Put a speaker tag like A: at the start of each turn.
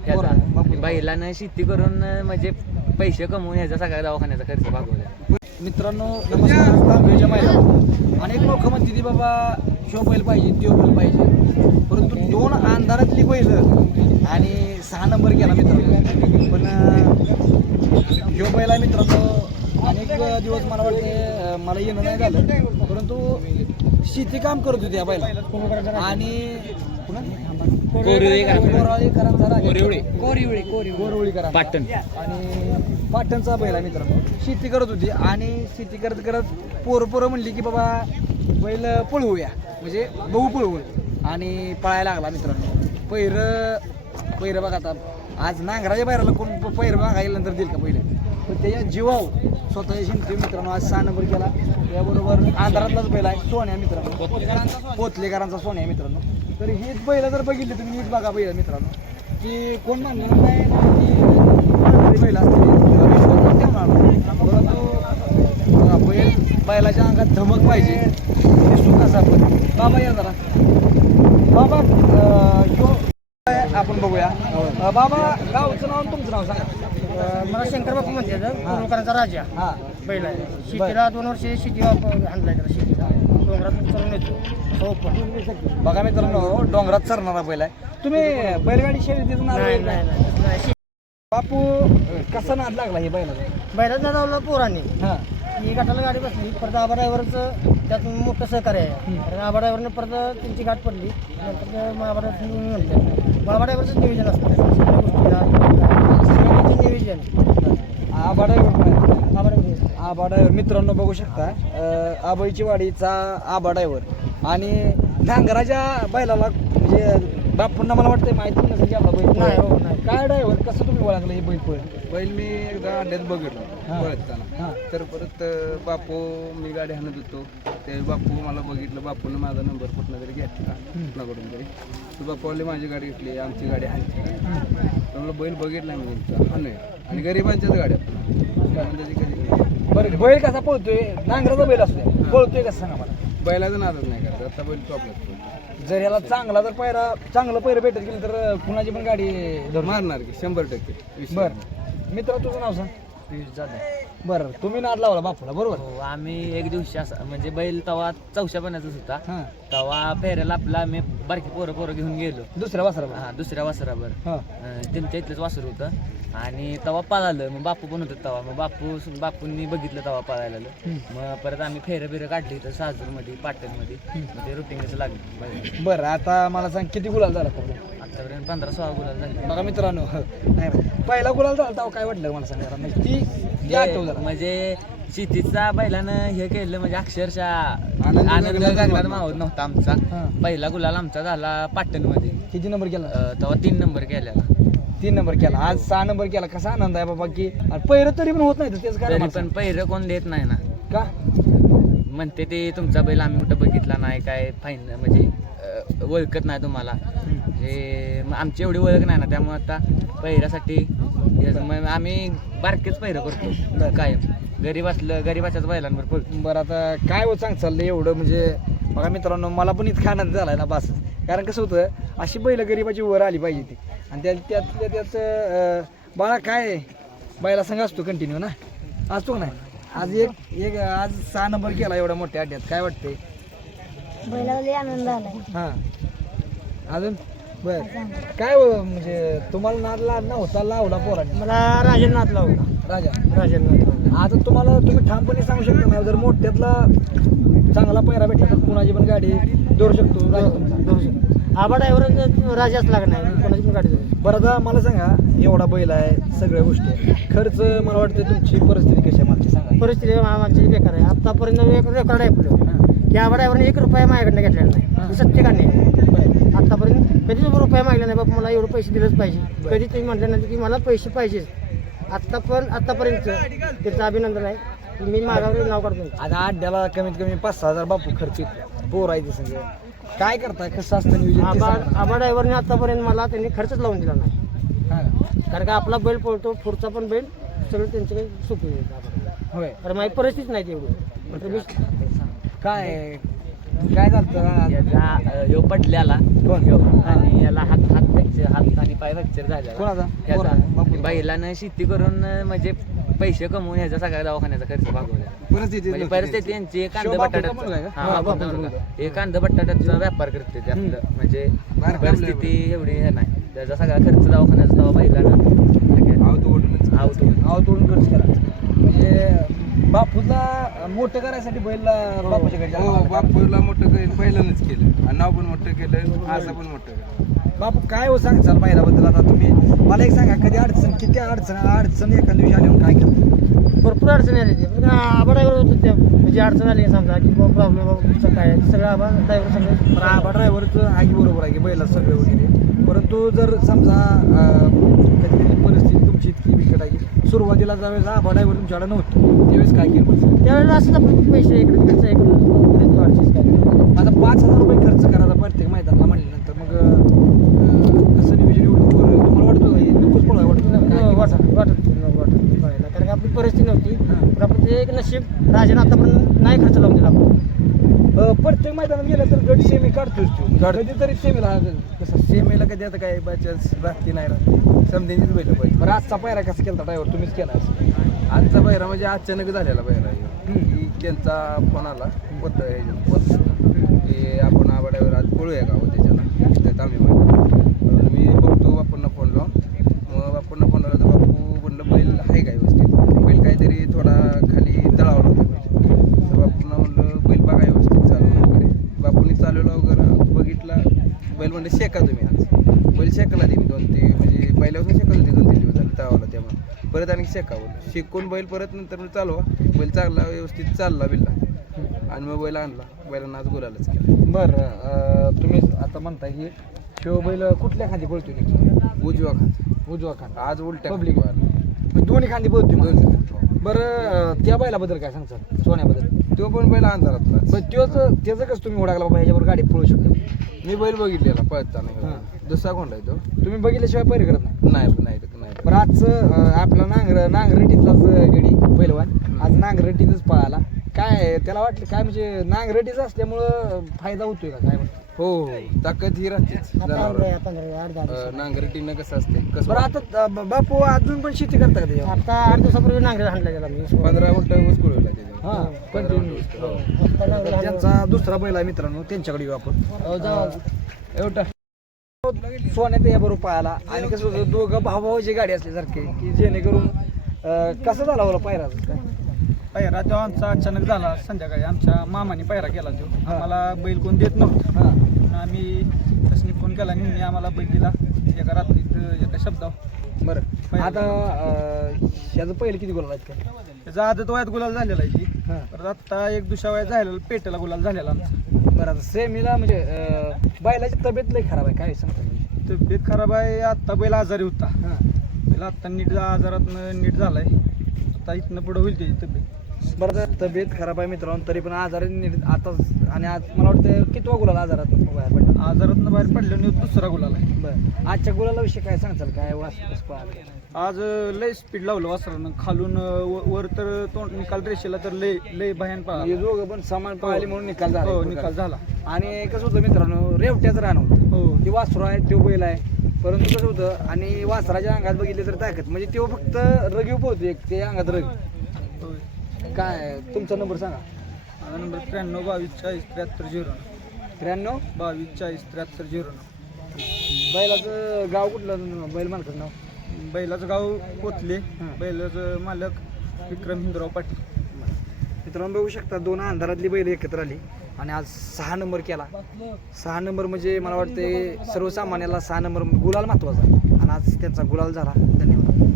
A: ह्याचा बैलानं शेती करून म्हणजे पैसे कमवून ह्याचा सगळ्या दवाखान्याचा खर्च भागवला.
B: मित्रांनो नमस्कार. तांबेच्या मैदानात अनेक लोक म्हणते ती बाबा शो बैल पाहिजे त्यो बैल पाहिजे, परंतु 2 अंधारातली बैल आणि 6 नंबर केला मित्रांनो. पण ह्यो बैल आहे मित्रांनो, अनेक दिवस मला वाटते मला येणं नाही झालं, परंतु शेती काम करत होती या बैला आणि
A: पाटण
B: आणि पाटणचा बैल आहे मित्रांनो. शेती करत होती आणि शेती करत करत पोरं म्हणली की बाबा बैल पळवूया, म्हणजे बहू पळवून, आणि पळायला लागला मित्रांनो. पैर बघा आता आज नांगराच्या बैराला कोण पैर मागायला नंतर देईल का पहिले, पण त्याच्या जीवाव स्वतःच्या शिंपी मित्रांनो आज 6 नंबर केला. त्याबरोबर आंधारातलाच बैल आहे सोन्या मित्रांनो, पोतलेकरांचा सोन्या मित्रांनो. तर हीच बैल जर बघितली तुम्ही हीच बघा बैल मित्रांनो, की कोण म्हणणार नाही की बैल असते, परंतु बैलाच्या अंगात धमक पाहिजे. दिसतो कसा आपण बाबा या जरा बाबा आपण बघूया. बाबा गावचं नाव तुमचं नाव सांगा.
C: मला शंकर बापू म्हणते कोरोकरांचा राजा
B: हा
C: बैल आहे. शेतीला 2 वर्ष शेती आणलाय त्याला, शेतीला डोंगरात चरून येतो हो. पण
B: बघा मित्रांनो डोंगरात चरणारा बैल आहे. तुम्ही बैलगाडी शर्यतीचं नाव
C: नाही नाही नाही
B: बापू कसा नाद लागला हे बैलाला?
C: बैलाच ना लावलं पोरांनी.
B: हा
C: ही गाठाला गाडी बसली, परत आबा ड्रायव्हरचं त्यात मोठं सहकार्य आहे. आबा ड्रायव्हरनं परत त्यांची गाठ पडली, नंतर मग आबा ड्रायव्हर म्हणते आबा ड्रायव्हरचं नियोजन असतं सगळ्या गोष्टीला नियोजन.
B: आबा ड्रायव्हर मित्रांनो बघू शकता, आबाईची वाडीचा आबा ड्रायव्हर आणि नांगराच्या बैलाला म्हणजे बापूंना मला वाटतं माहिती नसेल की आपला बैल
C: नाही हो नाही.
B: काय ड्रायव्हर कसं तुम्ही ओळखलं हे बैल
D: बैल मी एकदा अड्ड्यात बघितलं पळताना, तर परत बापू मी गाडी हाणत होतो, ते बापू मला बघितलं, बापूने माझा नंबर कुठला तरी घेतला कुणाकडून तरी, तर बापूला माझी गाडी घेतली, आमची गाडी हाणली, तर मला बैल बघितला मी तुमचा हाणूया आणि गरिबांच्याच गाड्या म्हणजे कधी.
B: बरं बैल कसा पळतोय? नांगराचा बैल असतो पळतोय कसं सांगा मला.
D: बैलाचं नादच नाही करत आता बैल टॉपला.
B: जर याला चांगला जर चांगलं पैर भेटत गेलं तर कुणाची पण गाडी धरून
D: मारणार की 100%.
B: बरं मित्र तुझं नाव सांग.
A: पियुष जाधव.
B: बरं तुम्ही नाद लावला बापूला बरोबर.
A: हो, आम्ही एक दिवशी असं म्हणजे बैल तवा 4 पाण्याचाच होता.
B: हां
A: तवा फेऱ्याला आपला आम्ही बारकी पोरं घेऊन गेलो.
B: दुसऱ्या वासरा.
A: हा दुसऱ्या वासरावर
B: हां
A: त्यांच्या इथलंच वासर होतं आणि तवा पळालं. मग बापू पण होतं तवा, मग बापूंनी बघितलं तवा पळायला. मग परत आम्ही फेरं काढली तर साजूरमध्ये पाटणमध्ये, मग ते रुटीनच लागलं.
B: बरं आता मला सांग किती गुलाल झाला
A: आतापर्यंत 15-16 गुलाल झाले.
B: बघा मित्रांनो. नाही पहिला गुलाल झाला तेव्हा काय वाटलं मला सांगा म्हणजे ती आठव जरा.
A: म्हणजे शेतीचा बैलानं हे केलं म्हणजे अक्षरशः आनंद गगनात मावत नव्हता आमचा. पहिला गुलाल आमचा झाला पाटणमध्ये.
B: किती नंबर केला?
A: तेव्हा 3 नंबर केलेला.
B: 3 नंबर केला. आज 6 नंबर केला. कसा आनंद आहे बाबा की पैर तरी पण होत नाही त्याच काय
A: तरी पण पहिरं कोण देत नाही ना,
B: का
A: म्हणते ते तुमचा बैल आम्ही कुठं बघितला नाही, काय फाईन म्हणजे ओळखत नाही तुम्हाला. हे आमची एवढी ओळख नाही ना, त्यामुळे आता पहिऱ्यासाठी आम्ही बारकेच पहिरं करतो कायम. गरीबाच्याच बैलांवर पळतो.
B: बरं आता काय हो चांग चाललंय एवढं म्हणजे बघा मित्रांनो मला पण इतका आनंद झालाय ना बस. कारण कसं होतं अशी बैल गरीबाची वर आली पाहिजे ती, आणि त्यात बाळा काय बैला संघ असतो कंटिन्यू ना, असतो नाही. आज एक आज 6 नंबर केला एवढ्या मोठ्या अड्ड्यात, काय वाटतंय?
E: बैलाला आनंद आलाय.
B: हां अजून बर काय हो म्हणजे तुम्हाला नाद नव्हता लावला पोराने?
C: मला राजन नाद लावला. राजन नाद.
B: आता तुम्ही ठामपणे सांगू शकता ना जर मोठ्यातला चांगला पैरा भेटला तर कुणाची पण गाडी दौडू शकतो.
C: आबा ड्रायव्हर राजाच लागणार कोणाची पण गाडी.
B: बरं आता मला सांगा एवढा बैल आहे सगळ्या गोष्टी खर्च मला वाटतं तुमची परिस्थिती कशी आहे मला सांगा.
C: परिस्थिती आमची बेकार आहे. आतापर्यंत एक रेकॉर्ड आहे आपलं की आबा ड्रायव्हरने 1 रुपया माझ्याकडनं घेतलेला नाही. सत्य का नाही आतापर्यंत कधीच रुपया मागला नाही बाबा मला एवढे पैसे दिलेच पाहिजे. कधी तुम्ही म्हटलं नाही की मला पैसे पाहिजेच. आतापर्यंत त्याचं अभिनंदन आहे. मी मागावर नाव काढतो.
B: आता अड्ड्याला कमीत कमी 5-6 हजार बापू खर्च येतो पोरायचं सगळं. काय करताय कसं असतं नियोजन?
C: आबा ड्रायव्हरने आतापर्यंत मला त्यांनी खर्चच लावून दिला नाही. कारण का आपला बैल पळतो, पुढचा पण बैल सगळं त्यांचं काही सुखी
B: होय.
C: तर माझी परिस्थिती नाही तेवढी.
B: काय काय झालं
A: याचा ह्यो पडल्याला ह्यो आणि याला हात आणि पाय फ्रॅक्चर झालेला
B: कोणाचा?
A: ह्याचा बैलानं शेती करून म्हणजे पैसे कमवून ह्याचा सगळ्या दवाखान्याचा खर्च भागवला म्हणजे परिस्थिती यांची कांदा बटाट्याचा एक कांदा बटाट्याचा व्यापार करते ते आपलं म्हणजे परिस्थिती एवढी हे नाही त्याचा सगळा खर्च दवाखान्याचा दवा बैलानं
B: आव तोडून खर्च करा म्हणजे बापूला मोठं करायसाठी बैल बापूच्या घरी
D: हो
B: जायला
D: बापूला मोठं केलं पहिल्यानंच केलं आणि नाव पण मोठं केलं असं पण मोठं केलं.
B: बापू काय हो सांगचाल बैलाबद्दल आता तुम्ही मला एक सांगा कधी किती अडचण एखाद्या दिवशी आल्यावर काय केलं
C: भरपूर अडचणी आली ते आबा ड्रायव्हर होतो त्या म्हणजे अडचण आली समजा की प्रॉब्लेम तुमचं काय सगळं आबा ड्रायव्हर सगळं
B: पण आबा ड्रायव्हरचं आहे बरोबर आहे की बैला सगळं वगैरे परंतु जर समजा कधी कधी परिस्थिती तुमची इतकी बिकट आहे की सुरुवातीला ज्यावेळेस आबा ड्रायव्हर तुमच्याकडे नव्हतं त्यावेळेस काय केलं
C: त्यावेळेला असंच आपण पैसे इकडे तिकडचं इकडून अडचण काय
B: आता 5,000 रुपये खर्च करायचा प्रत्येक मैदानाला म्हणल्यानंतर मग कसं नियोजन एवढं तुम्हाला वाटतं हे नकोच पळाय
C: वाटत बघायला कारण आपली परिस्थिती नव्हती पण आपण ते एक नशीब राजाने आतापर्यंत नाही खर्च लावून दिला आपण
B: प्रत्येक मैदानात गेलं तर गट सेमी काढतोच तू कधीतरी सेमीला कसं
D: सेमीला कधी आता काय बायचान्स राहते नाही राहते समजेंचीच बैल पाहिजे.
B: बरं आजचा पायरा कसा केला ड्रायव्हर तुम्हीच केला असं
D: आजचा बैरा म्हणजे अचानक झालेला बैरा की त्यांचा फोन आला पोत की आपण आबाड्यावर आज पळूया का त्याच्याला तिथं आम्ही म्हणलं मी बघतो बापूंना फोन लावून मग बापूंना फोन लावला तर बापू म्हणलं बैल आहे काय व्यवस्थित बैल काहीतरी थोडा खाली दळावला होता तर बापूंना म्हणलं बैल बघा व्यवस्थित चालवलं वगैरे बापूंनी चालवला वगैरे बघितला बैल म्हणलं शेका तुम्ही आज बैल शेकला ते मी 2-3 म्हणजे पहिल्यापासून शेकत होती 2-3 दिवस झाले तळावला त्यामुळे परत आणि शेकावलं शिकून बैल परत नंतर मी चालवा बैल चांगला व्यवस्थित चालला बिल्ला आणि मग बैल आणला बैलांना आज गुलालच केला.
B: बरं तुम्ही आता म्हणताय की शिव बैल कुठल्या खांदी पळतो नक्की
D: उजवा खात
B: उजवा खांदा
D: आज उलट्या
B: Public. म्हणजे दोन्ही खांदी पळतो मग बरं त्या बैलाबद्दल काय सांगतात सोन्याबद्दल
D: तो पण बैल अंधारातला
B: बरं त्याचं कसं तुम्ही ओळखला बाबा ह्याच्यावर गाडी पळू शकतो
D: मी बैल बघितलेला पळताना दुसरा कोंडा आहे तो
B: तुम्ही बघितल्याशिवाय पैर करत नाही
D: नाही
B: बरं आजचं आपला नांगरटीतलाच गडी पहिलवान आज नांगरटीतच पळाला काय त्याला वाटलं काय म्हणजे नांगरटीच असल्यामुळं फायदा होतोय का काय म्हणतो
D: हो ताकद ही राहतेच जनावर
C: 15
D: नांगरटीनं कसं असते कसं
B: बरं आता बापू अजून पण शेती करता का त्याच्यावर
C: आता 8 दिवसापूर्वी नांगरे आणला गेला मी
D: 15 गुंठ ऊस कुळवला त्याच्यावर
B: हां
D: 15 गुंठ ऊस, हो.
B: त्यांचा दुसरा बैल आहे मित्रांनो त्यांच्याकडे येऊ आपण एवढा सोन्यात याबरोबर पाहायला आणि कसं होतं दोघं भावाची गाडी असल्यासारखी की जेणेकरून कसं झाला बरं पायराचं काय
F: पायरा तो आमचा अचानक झाला संध्याकाळी आमच्या मामाने पायरा केला तो आम्हाला बैल कोण देत नव्हतं
B: हां
F: म्हणून आम्ही तसनी फोन केला आणि आम्हाला बैल दिला एका रात्रीत एका शब्दावर
B: बरं आता ह्याचं पहिलं किती गोल आहेत काय
F: त्याचा आदत वयात गुलाल झालेला आहे ती
B: हां
F: परत आत्ता 1 दुसऱ्या वयात झालेला पेटेला गुलाल झालेला आमचा
B: बरं आता सेमीला म्हणजे बैलाची तब्येत लई खराब आहे काय सांगता
F: तब्येत खराब आहे आत्ता बैल आजारी होता
B: हां
F: बैल आत्ता नीट आजारातनं नीट झालाय आता इथनं पुढं होईल त्याची तब्येत
B: बरं तर तब्येत खराब आहे मित्रांनो तरी पण आजारी नीट आता आणि आज मला वाटतं कितवा गुलाल आजारात बाहेर पडला
F: आजारातनं बाहेर पडल्याने दुसरा गुलाल आहे
B: बरं आजच्या गुलाला विषयी काय सांगचाल काय वास कसं पाहिलं
F: आज लय स्पीड लावलं वासरानं खालून वर तर तोंड निकाल रेषेला तर लय लय भयान
B: हे
F: पळाला
B: दोघं पण समान पळाली म्हणून निकाल झाला
F: हो निकाल झाला
B: आणि कसं होतं मित्रांनो रेवट्याचं रान होतं
F: हो
B: ते वासरू आहे तो बैल आहे परंतु कसं होतं आणि वासराच्या अंगात बघितले तर ताकद म्हणजे तो फक्त रगीव पोहतो एक ते अंगात रग
F: होय.
B: काय तुमचा नंबर सांगा
F: माझा नंबर 93 22 40 09
B: 93
F: 22 40 09
B: बैलाचं गाव कुठलं बैल मालकाचं नाव
F: बैलाचं गाव कोतले बैलाचं मालक विक्रम हिंदराव पाटील
B: मित्रांनो बघू शकता दोन अंधारातली बैल एकत्र आली आणि आज 6 नंबर केला 6 नंबर म्हणजे मला वाटते सर्वसामान्याला 6 नंबर गुलाल महत्वाचा आणि आज त्यांचा गुलाल झाला धन्यवाद.